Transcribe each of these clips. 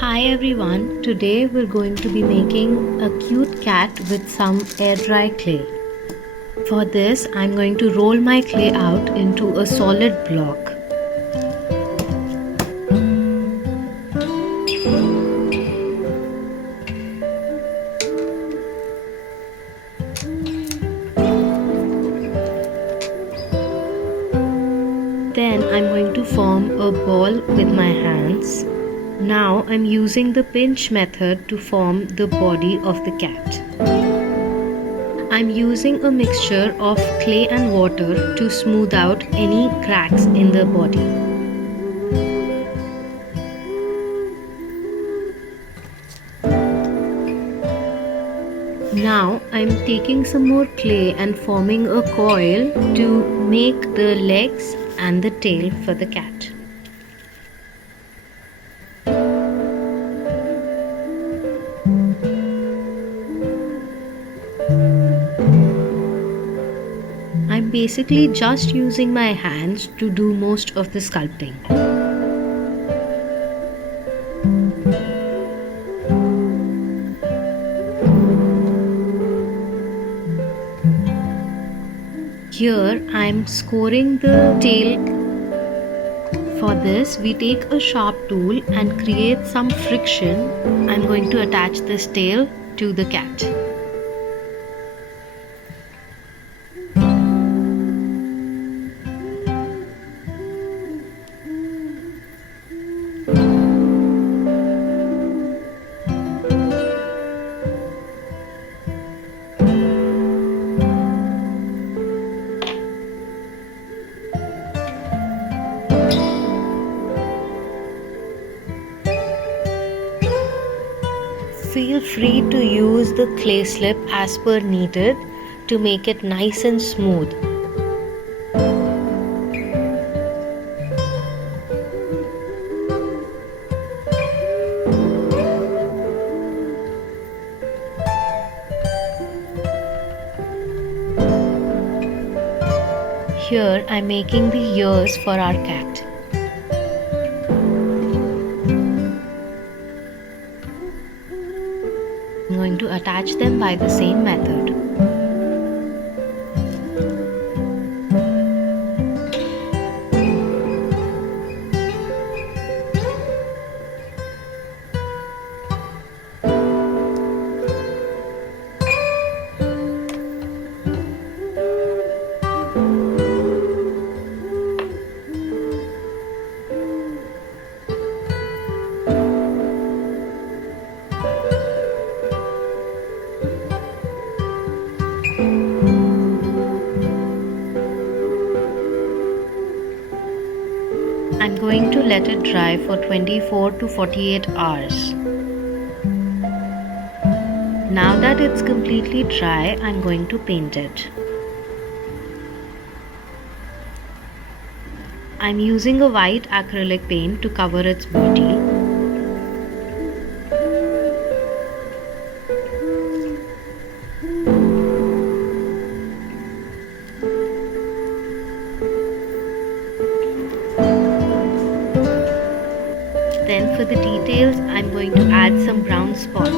Hi everyone, today we're going to be making a cute cat with some air dry clay. For this, I'm going to roll my clay out into a solid block. Then I'm going to form a ball with my hands. Now I'm using the pinch method to form the body of the cat. I'm using a mixture of clay and water to smooth out any cracks in the body. Now I'm taking some more clay and forming a coil to make the legs and the tail for the cat. I'm basically just using my hands to do most of the sculpting. Here I'm scoring the tail. For this we take a sharp tool and create some friction. I'm going to attach this tail to the cat. Feel free to use the clay slip as per needed to make it nice and smooth. Here I'm making the ears for our cat. I'm going to attach them by the same method. I'm going to let it dry for 24 to 48 hours. Now that it's completely dry, I'm going to paint it. I'm using a white acrylic paint to cover its body. Then for the details, I'm going to add some brown spots.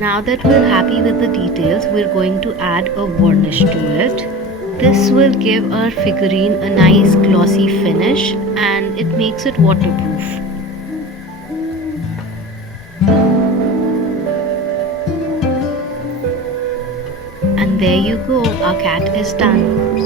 Now that we're happy with the details, we're going to add a varnish to it. This will give our figurine a nice glossy finish and it makes it waterproof. And there you go, our cat is done.